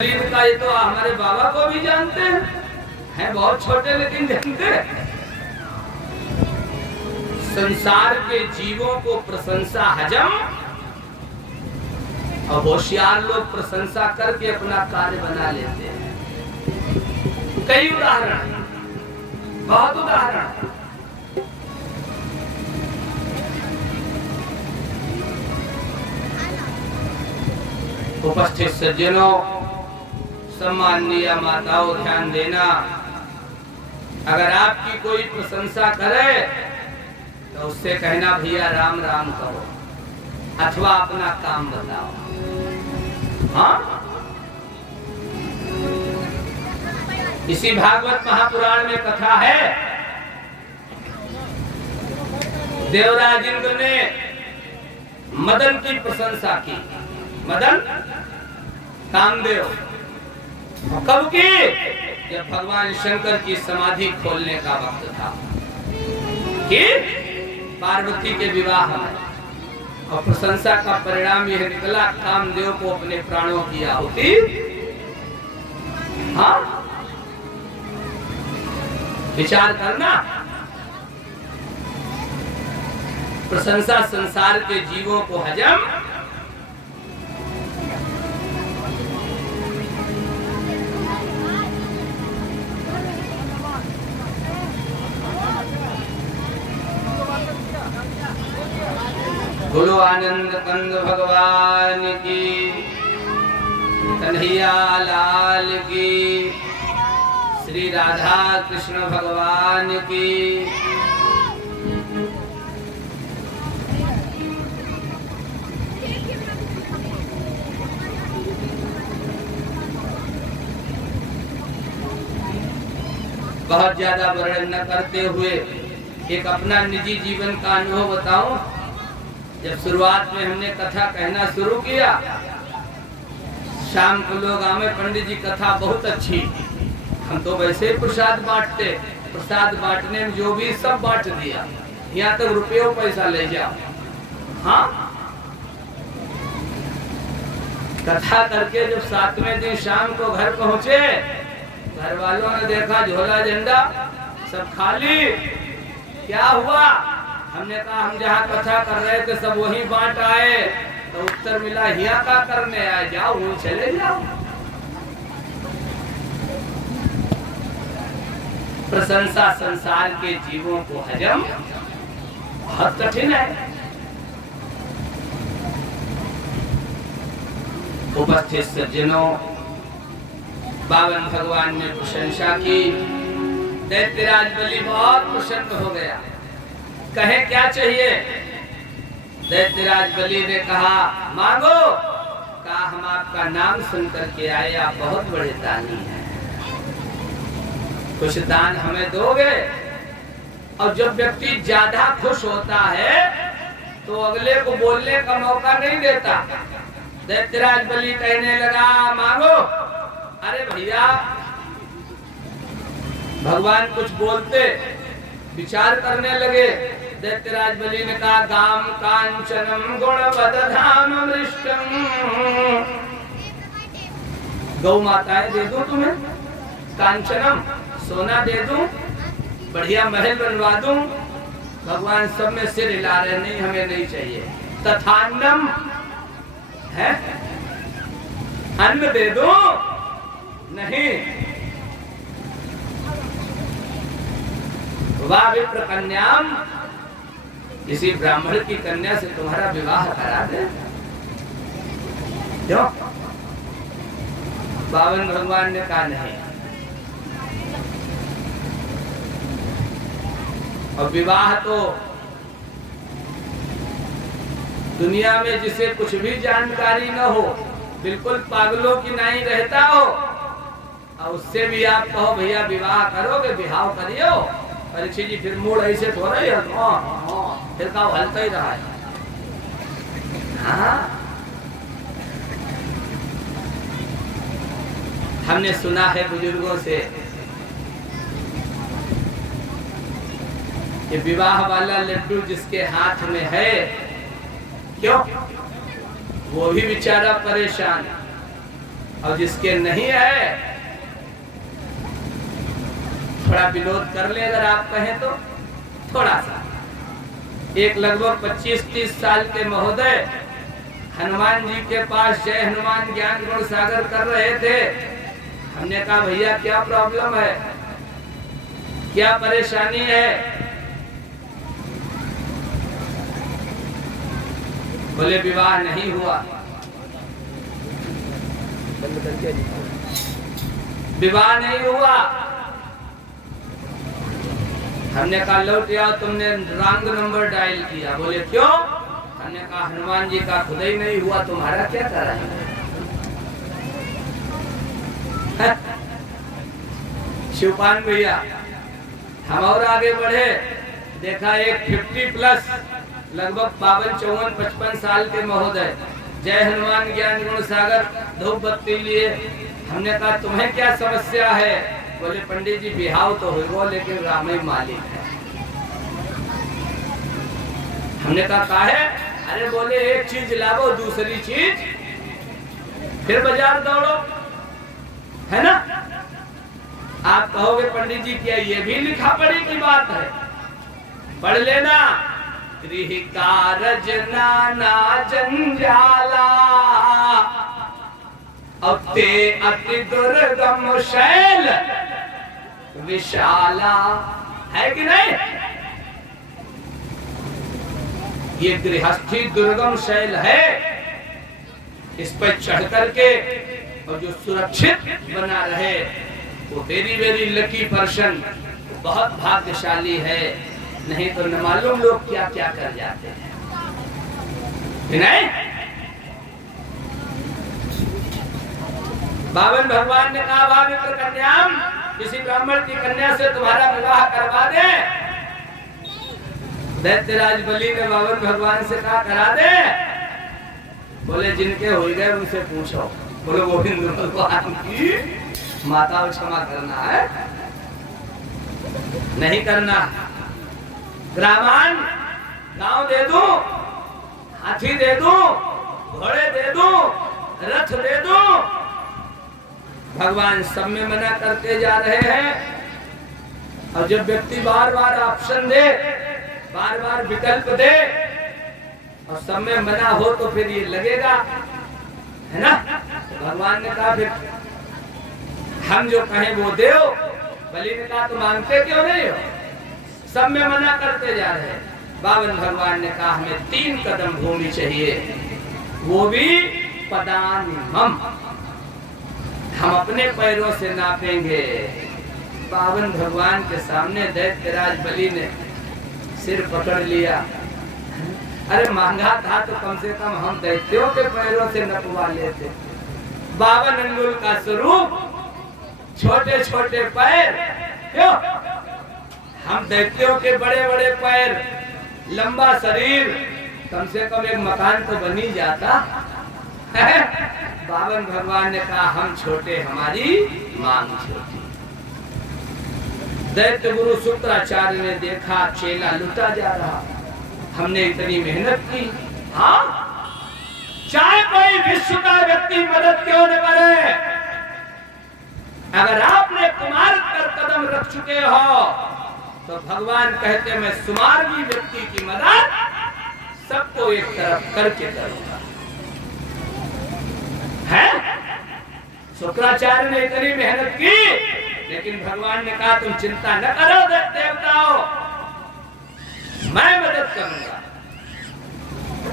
का ये तो हमारे बाबा को भी जानते हैं बहुत छोटे लेकिन जानते हैं। संसार के जीवों को प्रशंसा हजम और होशियार लोग प्रशंसा करके अपना कार्य बना लेते हैं। कई उदाहरण, बहुत उदाहरण। उपस्थित सज्जनों, सम्माननीय माताओं, ध्यान देना। अगर आपकी कोई प्रशंसा करे तो उससे कहना भैया राम राम कहो अथवा अपना काम बताओ। हाँ, इसी भागवत महापुराण में कथा है। देवराज इंद्र ने मदन की प्रशंसा की। मदन कामदेव कब की? जब भगवान शंकर की समाधि खोलने का वक्त था कि पार्वती के विवाह में, और प्रशंसा का परिणाम यह निकला, कामदेव को अपने प्राणों की आहुति। हाँ, विचार करना। प्रशंसा संसार के जीवों को हजम बोलो आनंद कंद भगवान की, कन्हैया लाल की, श्री राधा कृष्ण भगवान की। बहुत ज्यादा वर्णन न करते हुए एक अपना निजी जीवन का अनुभव बताऊं। जब शुरुआत में हमने कथा कहना शुरू किया, शाम को लोग आमे, पंडित जी कथा बहुत अच्छी। हम तो वैसे ही प्रसाद बांटते, प्रसाद बांटने में जो भी सब बांट दिया, यहाँ तक रुपयों पैसा ले जाओ। हाँ, कथा करके जब 7वें दिन शाम को घर पहुंचे, घर वालों ने देखा झोला झंडा सब खाली। क्या हुआ? हमने कहा हम जहाँ कथा कर रहे थे सब वहीं बांट आए। तो उत्तर मिला, यहाँ का करने आए, जाओ वहीं चले जाओ। प्रशंसा संसार के जीवों को हजम बहुत कठिन है। उपस्थित सज्जनों, बावन भगवान ने प्रशंसा की। दैत्यराज बलि बहुत प्रसन्न हो गया। कहे क्या चाहिए? दैत्यराज बलि ने कहा, मांगो। कहा हम आपका नाम सुनकर के आए, आप बहुत बड़े दानी हैं, कुछ दान हमें दोगे? और जब व्यक्ति ज्यादा खुश होता है तो अगले को बोलने का मौका नहीं देता। दैत्यराज बलि कहने लगा, मांगो। अरे भैया, भगवान कुछ बोलते, विचार करने लगे। दैत्यराज बलि ने कहा, गाम कांचनम गुणवदधाम मृष्टम। गौ माताएं दे दूं तुम्हें, कांचनम सोना दे दूं, बढ़िया महल बनवा दूं। भगवान सब में सिर हिला रहे, नहीं हमें नहीं चाहिए। तथान्नम है, अन्न दे दूं, नहीं। वाह विप्र कन्याम, किसी ब्राह्मण की कन्या से तुम्हारा विवाह करा दे। क्यों? बावन भगवान ने कहा नहीं। और विवाह तो दुनिया में जिसे कुछ भी जानकारी न हो, बिल्कुल पागलों की नहीं रहता हो, और उससे भी आप कहो भैया विवाह करोगे, विवाह करियो। परीक्षित जी फिर मूड ऐसे तो रही है, फिर का हलता ही रहा है। हाँ, हमने सुना है बुजुर्गों से कि विवाह वाला लड्डू जिसके हाथ में है, क्यों वो भी बेचारा परेशान। और जिसके नहीं है थोड़ा विरोध कर ले अगर आप कहें तो थोड़ा सा। एक लगभग 25-30 साल के महोदय हनुमान जी के पास जय हनुमान ज्ञान गुण सागर कर रहे थे। हमने कहा भैया क्या प्रॉब्लम है, क्या परेशानी है? बोले विवाह नहीं हुआ। विवाह नहीं हुआ। हमने कहा लौट आओ, तुमने रॉन्ग नंबर डायल किया। बोले क्यों? हमने कहा हनुमान जी का खुद ही नहीं हुआ, तुम्हारा क्या करा है? शिवपान भैया हम और आगे बढ़े, देखा एक 50+ लगभग 52-54-55 साल के महोदय जय हनुमान ज्ञान गुण सागर धूप बत्ती लिए। हमने कहा तुम्हें क्या समस्या है? बोले पंडित जी बिहाव तो होगा लेकिन राम ही मालिक है। हमने कहा है? अरे बोले एक चीज लाओ दूसरी चीज फिर बाजार दौड़ो, है ना? आप कहोगे पंडित जी क्या ये भी लिखा पढ़ी की बात है? पढ़ लेना। गृह कारज नाना जंजाला अते अति दुर्गम शैल विशाला, है कि नहीं? ये गृहस्थी दुर्गम शैल है, इस पर चढ़ करके और जो सुरक्षित बना रहे वो वेरी लकी पर्सन, बहुत भाग्यशाली है। नहीं तो न मालूम लोग क्या क्या कर जाते हैं, नहीं? बावन भगवान ने कहा भावित्र कन्याम, किसी ब्राह्मण की कन्या से तुम्हारा विवाह करवा दे। दैत्यराज बलि ने बावन भगवान से कहा करा दे। बोले जिनके हो गए उनसे पूछो। बोले गोविंद भगवान की माता को क्षमा करना है, नहीं करना। ग्रामान गांव दे दूं, हाथी दे दूं, घोड़े दे दूं, रथ दे दूं, भगवान सब में मना करते जा रहे हैं। और जब व्यक्ति बार बार ऑप्शन दे, बार बार विकल्प दे और सब में मना हो तो फिर ये लगेगा, है ना? भगवान ने कहा फिर हम जो कहें वो दे। बलि ने कहा तो मांगते क्यों नहीं हो? सब में मना करते जा रहे हैं। बावन भगवान ने कहा हमें 3 कदम भूमि चाहिए, वो भी पदान हम अपने पैरों से नापेंगे। बावन भगवान के सामने दैत्यराज बलि ने सिर पकड़ लिया। अरे मांगा था तो कम से कम हम दैत्यों के पैरों से नपवा लेते। 52 अंगुल का स्वरूप, छोटे छोटे पैर, क्यों? हम दैत्यों के बड़े बड़े पैर, लंबा शरीर, कम से कम एक मकान तो बन ही जाता है। बावन भगवान ने कहा हम छोटे, हमारी मांग छोटी। दैत्य गुरु शुक्राचार्य ने देखा चेला लुटा जा रहा, हमने इतनी मेहनत की, हाँ चाहे कोई विश्व का व्यक्ति मदद क्यों न करे, अगर आपने कुमार्ग पर कदम रख चुके हो तो भगवान कहते मैं सुमार्गी व्यक्ति की मदद सबको एक तरफ करके करूंगा। है? शुक्राचार्य ने इतनी मेहनत की, लेकिन भगवान ने कहा तुम चिंता न करो देवताओं, मैं मदद करूंगा।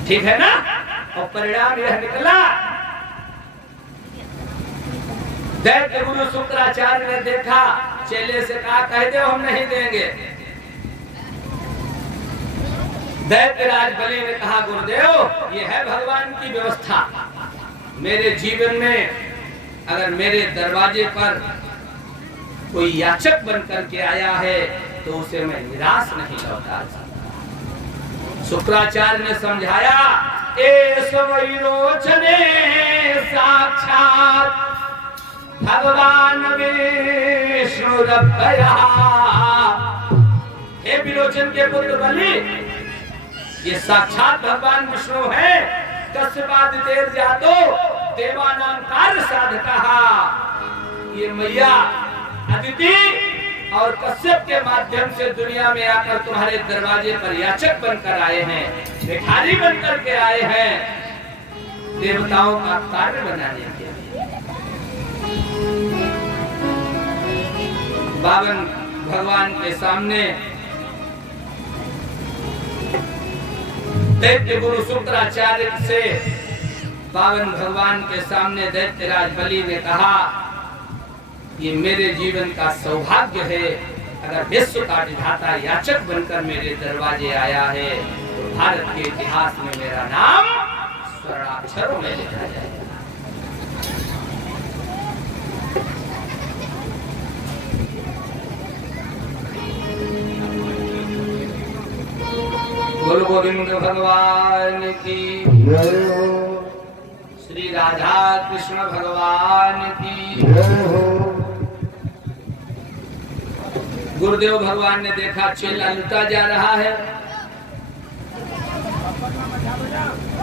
ठीक है ना? और परिणाम यह निकला। दैत्य गुरु शुक्राचार्य ने देखा, चेले से कहा कह दो हम नहीं देंगे। दैत्यराज बलि ने कहा गुरुदेव ये है भगवान की व्यवस्था, मेरे जीवन में अगर मेरे दरवाजे पर कोई याचक बनकर के आया है तो उसे मैं निराश नहीं लौटा सकता। शुक्राचार्य ने समझाया एस वैरोचने साक्षात भगवान विष्णु रभया। हे विरोचन के पुत्र बलि, ये साक्षात भगवान विष्णु है। कस्यपादितेर जातो देवानां कार्य साधका, ये मैया अदिति और कश्यप के माध्यम से दुनिया में आकर तुम्हारे दरवाजे पर याचक बनकर आए हैं, भिखारी बनकर के आए हैं, देवताओं का कार्य बनाने के लिए। बावन भगवान के सामने दैत्य गुरु शुक्राचार्य से बावन भगवान के सामने दैत्यराज बलि ने कहा, ये मेरे जीवन का सौभाग्य है, अगर विश्व का विधाता याचक बनकर मेरे दरवाजे आया है तो भारत के इतिहास में मेरा नाम स्वर्णाक्षरों में लिखा जाएगा। बोलो गोविंद भगवान की, श्री राधा कृष्ण भगवान की। गुरुदेव भगवान ने देखा चेला लुटा जा रहा है,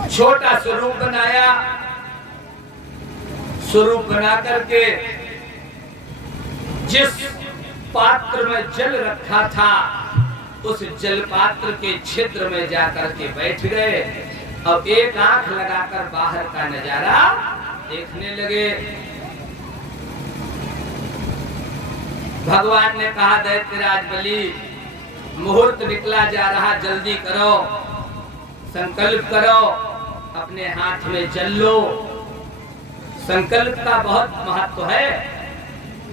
छोटा स्वरूप बनाया, स्वरूप बना करके जिस पात्र में जल रखा था उस जल पात्र के छिद्र में जाकर के बैठ गए। अब एक आंख लगाकर बाहर का नजारा देखने लगे। भगवान ने कहा, दैत्यराज बलि, मुहूर्त निकला जा रहा, जल्दी करो, संकल्प करो, अपने हाथ में जल लो। संकल्प का बहुत महत्व है।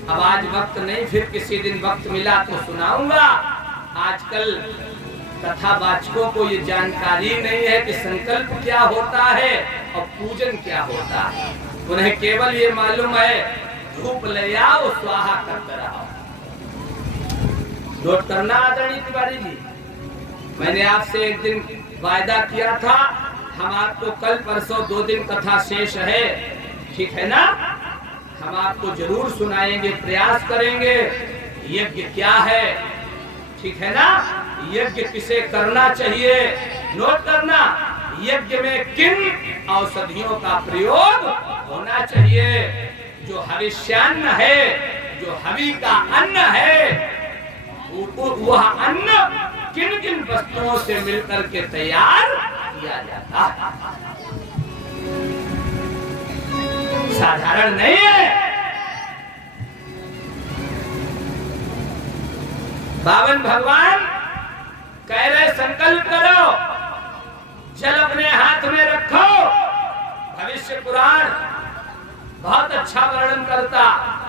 अब आज वक्त नहीं, फिर किसी दिन वक्त मिला तो सुनाऊंगा। आजकल कथावाचकों को ये जानकारी नहीं है कि संकल्प क्या होता है और पूजन क्या होता है। उन्हें केवल ये मालूम है धूप ले आओ, स्वाहा करते रहो। नोट करना आदरणीय तिवारी जी, मैंने आपसे एक दिन वायदा किया था, हम आपको कल परसों 2 दिन कथा शेष है, ठीक है ना? हम आपको जरूर सुनाएंगे, प्रयास करेंगे। यज्ञ क्या है, ठीक है ना? यज्ञ किसे करना चाहिए, नोट करना। यज्ञ में किन औषधियों का प्रयोग होना चाहिए। जो हविष्यान्न है, जो हवि का अन्न है, वह अन्न किन किन वस्तुओं से मिलकर के तैयार किया जाता है, साधारण नहीं है। बावन भगवान कह रहे संकल्प करो, जल अपने हाथ में रखो। भविष्य पुराण बहुत अच्छा वर्णन करता,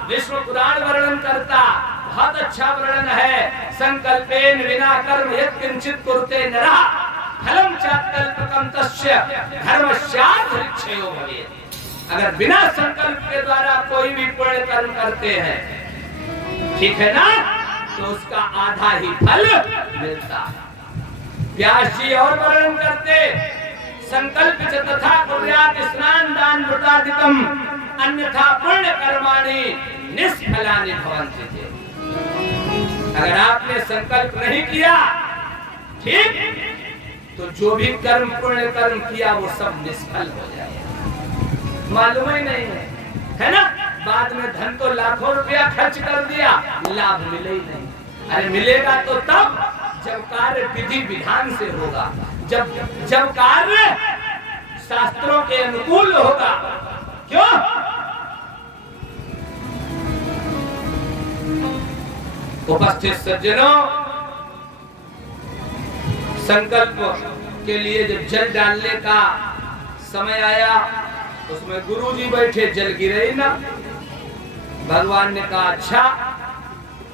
विष्णु पुराण वर्णन करता, बहुत अच्छा वर्णन है। संकल्पेन विना कर्म यत् किंचित कुरुते नरः फलं चाकल्पकं तस्य धर्मस्यात् रिक्षयो भवेत्। अगर बिना संकल्प के द्वारा कोई भी पुण्य कर्म करते हैं, ठीक है ना, तो उसका आधा ही फल मिलता है। व्यास जी और वर्णन करते, संकल्प च तथा कुर्यात् स्नान दान व्रतादिकम् अन्यथा पुण्य कर्माणि निष्फलानि भवन्ति। अगर आपने संकल्प नहीं किया, ठीक, तो जो भी कर्म पुण्य कर्म किया वो सब निष्फल हो जाएगा। मालूम ही नहीं है ना? बाद में धन तो लाखों रुपया खर्च कर दिया, लाभ मिले ही नहीं। अरे मिलेगा तो तब जब कार्य विधि विधान से होगा, जब कार्य शास्त्रों के अनुकूल होगा। क्यों? उपस्थित सज्जनों, संकल्प के लिए जब जल डालने का समय आया, उसमें गुरुजी बैठे, जल गिरे ही ना। भगवान ने कहा, अच्छा,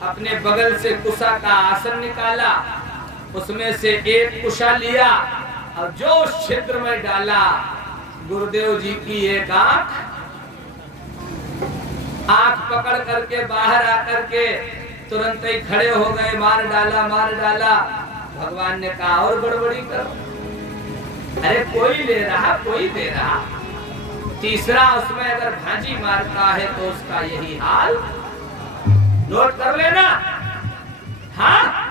अपने बगल से कुशा का आसन निकाला, उसमें से एक कुशा लिया और जो उस छिद्र में डाला, गुरुदेव जी की एक आंख पकड़ करके बाहर आकर के तुरंत ही खड़े हो गए, मार डाला, मार डाला। भगवान ने कहा, और गड़बड़ी करो। अरे कोई ले रहा, कोई दे रहा। तीसरा उसमें अगर भांजी मारता है तो उसका यही हाल। नोट कर लेना। हाँ,